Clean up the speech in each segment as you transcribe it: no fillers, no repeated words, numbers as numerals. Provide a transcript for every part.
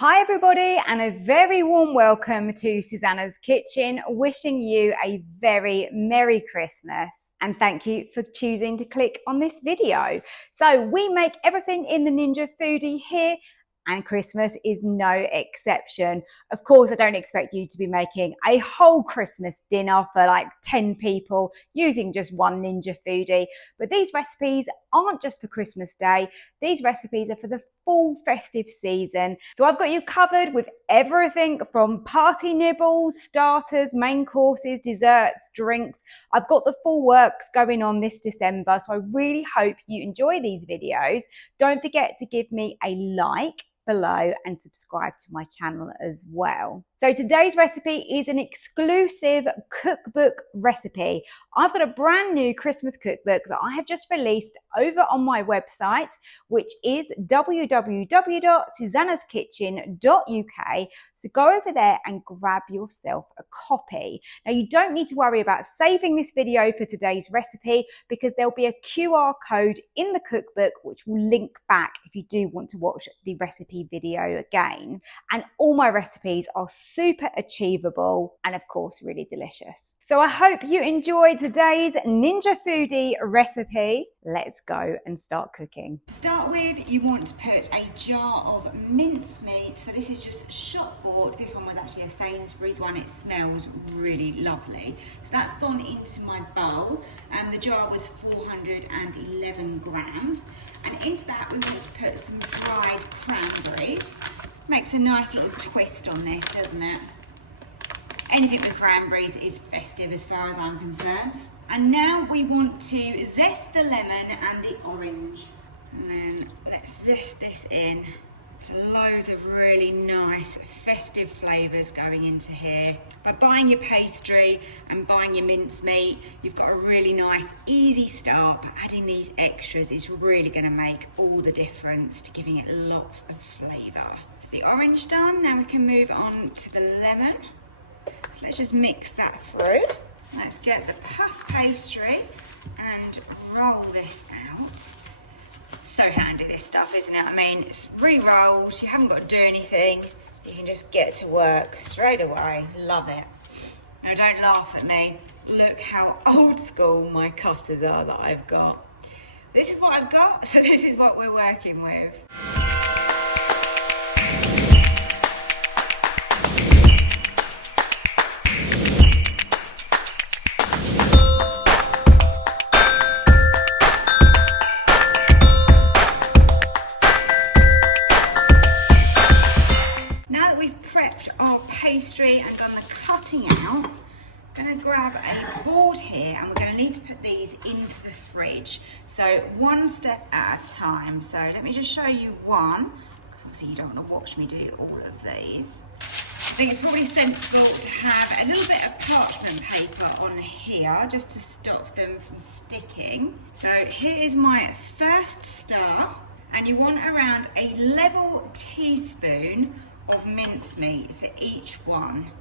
Hi everybody, and a very warm welcome to Susannah's Kitchen, wishing you a very Merry Christmas. And thank you for choosing to click on this video. So we make everything in the Ninja Foodi here, and Christmas is no exception. Of course, I don't expect you to be making a whole Christmas dinner for like 10 people using just one Ninja Foodi, but these recipes aren't just for Christmas Day. These recipes are for the full festive season. So I've got you covered with everything from party nibbles, starters, main courses, desserts, drinks. I've got the full works going on this December, so I really hope you enjoy these videos. Don't forget to give me a like below and subscribe to my channel as well. So today's recipe is an exclusive cookbook recipe. I've got a brand new Christmas cookbook that I have just released over on my website, which is www.susannahskitchen.uk. So go over there and grab yourself a copy. Now you don't need to worry about saving this video for today's recipe because there'll be a QR code in the cookbook which will link back if you do want to watch the recipe video again. And all my recipes are super achievable and of course really delicious. So I hope you enjoyed today's Ninja Foodi recipe. Let's go and start cooking. To start with, you want to put a jar of mincemeat. So this is just shop bought. This one was actually a Sainsbury's one. It smells really lovely. So that's gone into my bowl. The jar was 411 grams. And into that, we want to put some dried cranberries. Makes a nice little twist on this, doesn't it? Anything with cranberries is festive as far as I'm concerned. And now we want to zest the lemon and the orange. And then let's zest this in. So loads of really nice festive flavours going into here. By buying your pastry and buying your mincemeat, you've got a really nice, easy start, but adding these extras is really going to make all the difference to giving it lots of flavour. So the orange done, now we can move on to the lemon. So let's just mix that through. Let's get the puff pastry and roll this out. So handy this stuff, isn't it? I mean, it's re-rolled, you haven't got to do anything. You can just get to work straight away. Love it. Now don't laugh at me. Look how old school my cutters are that I've got. This is what I've got, so this is what we're working with. Pastry and done the cutting out, I'm going to grab a board here and we're going to need to put these into the fridge. So one step at a time. So let me just show you one, because obviously you don't want to watch me do all of these. I think it's probably sensible to have a little bit of parchment paper on here just to stop them from sticking. So here is my first star, and you want around a level teaspoon of mincemeat for each one.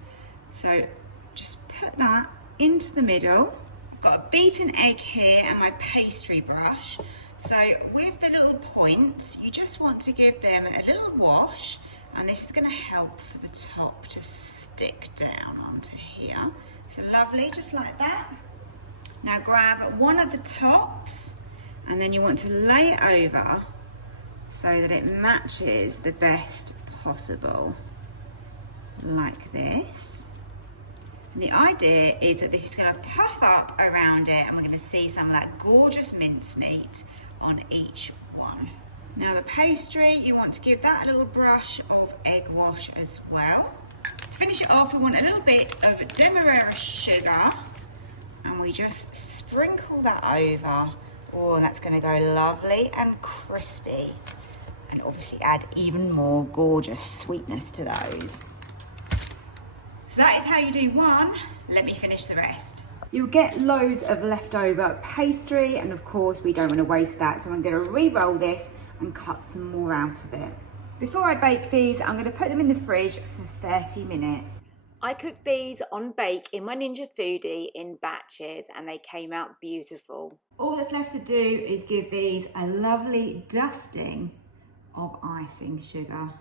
So just put that into the middle. I've got a beaten egg here and my pastry brush. So with the little points, you just want to give them a little wash, and this is going to help for the top to stick down onto here. So lovely, just like that. Now grab one of the tops and then you want to lay it over so that it matches the best possible, like this. And the idea is that this is going to puff up around it and we're going to see some of that gorgeous mincemeat on each one. Now the pastry, you want to give that a little brush of egg wash as well. To finish it off, we want a little bit of demerara sugar and we just sprinkle that over. Oh, that's going to go lovely and crispy, and obviously add even more gorgeous sweetness to those. So that is how you do one. Let me finish the rest. You'll get loads of leftover pastry, and of course we don't want to waste that, so I'm going to re-roll this and cut some more out of it. Before I bake these, I'm going to put them in the fridge for 30 minutes. I cooked these on bake in my Ninja Foodi in batches and they came out beautiful. All that's left to do is give these a lovely dusting of icing sugar.